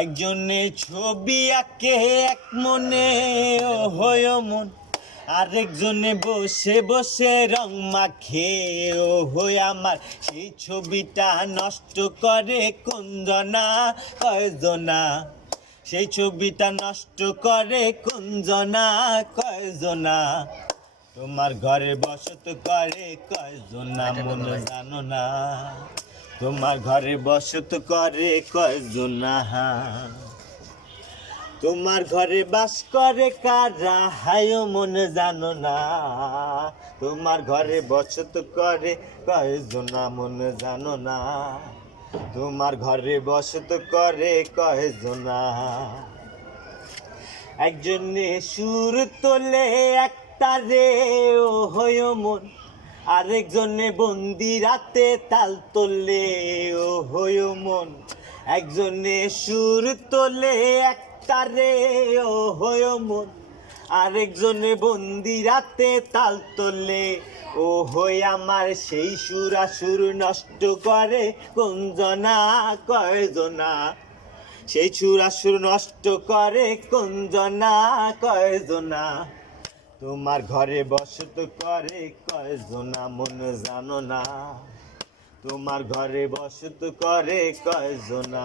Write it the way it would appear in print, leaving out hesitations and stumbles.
একজনে ছবি আঁকে এক মনে ও হয় মন, আরেকজনে বসে বসে রং মাখে ও হয় আমার। সেই ছবিটা নষ্ট করে কোনজনা কয়জনা, সেই ছবিটা নষ্ট করে কোনজনা কয়জনা। তোমার ঘরে বসত করে কয়জনা মন জানো না, তোমার ঘরে বসত করে কয়জনা। তোমার ঘরে বাস করে কারা হায় মন জানো না, তোমার ঘরে বসত করে কয়জনা মন জানো না, তোমার ঘরে বসত করে কয়জনা। একজনে সুর তোলে একটা রে ও হয় মন, আরেকজনে বন্দি রাতে তাল তোলে ও হয় মন। একজনে সুর তোলে একটা রে ও হয় মন, আরেকজনে বন্দি রাতে তাল তোলে ও হয় আমার। সেই সুরাসুর নষ্ট করে কোনজনা কয়জনা, সেই সুরাসুর নষ্ট করে কোনজনা কয়জনা। তোমার ঘরে বসত করে কয়জনা মন জানো না, তোমার ঘরে বসত করে কয়জনা।